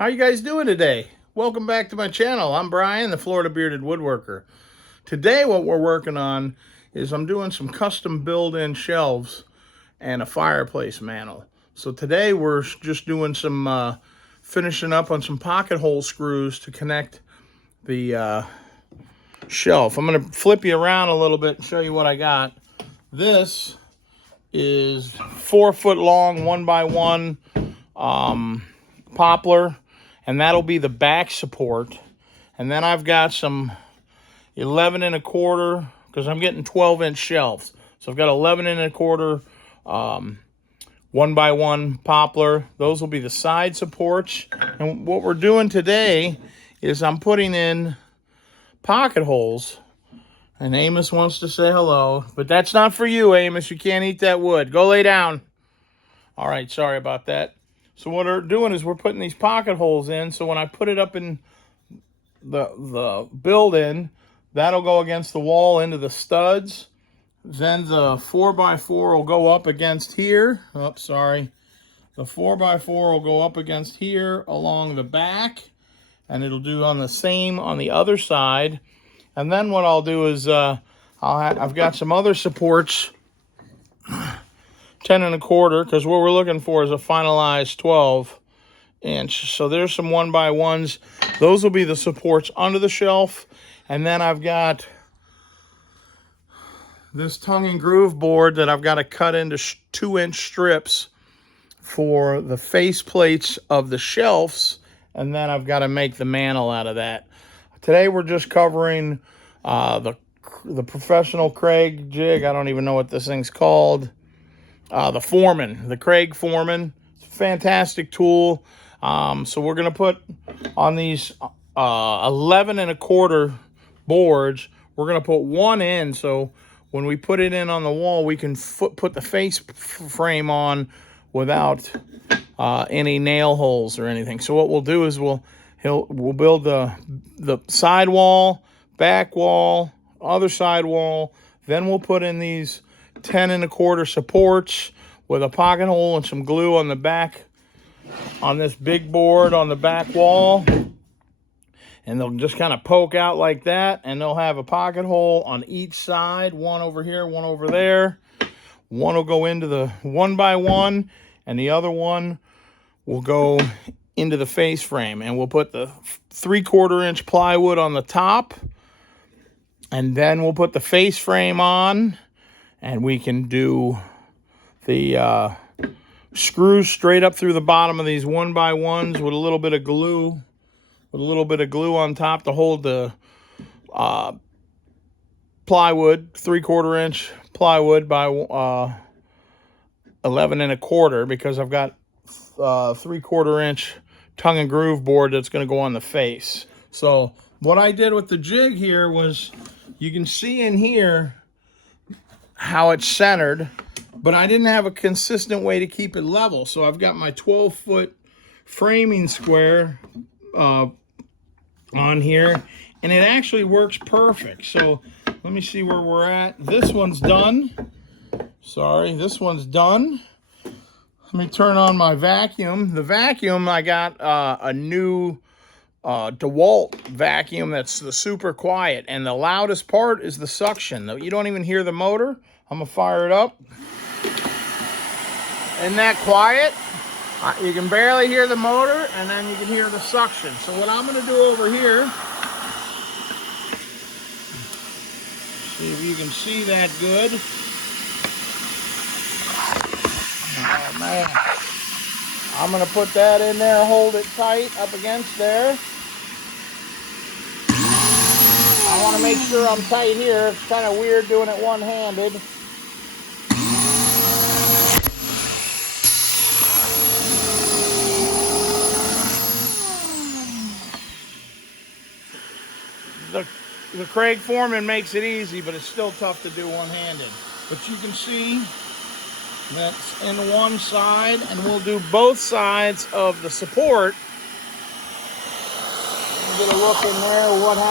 How you guys doing today? Welcome back to my channel. I'm Brian, the Florida Bearded Woodworker. Today what we're working on is I'm doing some custom build-in shelves and a fireplace mantle. So today we're just doing some finishing up on some pocket hole screws to connect the shelf. I'm going to flip you around a little bit and show you what I got. This is 4 foot long 1x1 poplar, and that'll be the back support. And then I've got some 11 1/4, because I'm getting 12-inch shelves. So I've got 11 1/4 1x1 poplar. Those will be the side supports. And what we're doing today is I'm putting in pocket holes. And Amos wants to say hello, but that's not for you, Amos. You can't eat that wood. Go lay down. All right, sorry about that. So what we're doing is we're putting these pocket holes in, so when I put it up in the build-in, that'll go against the wall into the studs. Then the 4x4 will go up against here. Oh, sorry. The 4x4 will go up against here along the back, and it'll do on the same on the other side. And then what I'll do is I've got some other supports, 10 1/4, because what we're looking for is a finalized 12-inch. So there's some 1x1s. Those will be the supports under the shelf. And then I've got this tongue and groove board that I've got to cut into 2-inch strips for the face plates of the shelves. And then I've got to make the mantle out of that. Today we're just covering the professional Kreg jig. I don't even know what this thing's called. The Foreman, the Kreg Foreman. It's a fantastic tool. So we're going to put on these 11 1/4 boards, we're going to put one in, so when we put it in on the wall, we can put the face frame on without any nail holes or anything. So what we'll do is we'll build the side wall, back wall, other side wall. Then we'll put in these 10 1/4 supports with a pocket hole and some glue on the back on this big board on the back wall. And they'll just kind of poke out like that, and they'll have a pocket hole on each side, one over here, one over there. One will go into the 1x1, and the other one will go into the face frame. And we'll put the 3/4 inch plywood on the top, and then we'll put the face frame on, and we can do the screws straight up through the bottom of these 1x1s with a little bit of glue. With a little bit of glue on top to hold the plywood, 3/4 inch plywood by 11 1/4, because I've got 3/4 inch tongue and groove board that's going to go on the face. So what I did with the jig here was, you can see in here how it's centered, but I didn't have a consistent way to keep it level. So I've got my 12-foot framing square on here, and it actually works perfect. So let me see where we're at. This one's done. Sorry, this one's done. Let me turn on my vacuum. The vacuum, I got a new DeWalt vacuum that's the super quiet, and the loudest part is the suction. You don't even hear the motor. I'm gonna fire it up. Isn't that quiet? You can barely hear the motor, and then you can hear the suction. So what I'm going to do over here, see if you can see that good. Oh, man. I'm going to put that in there, hold it tight up against there. I want to make sure I'm tight here. It's kind of weird doing it one-handed. The Kreg Foreman makes it easy, but it's still tough to do one-handed. But you can see that's in one side, and we'll do both sides of the support. Get a look in there, what happens.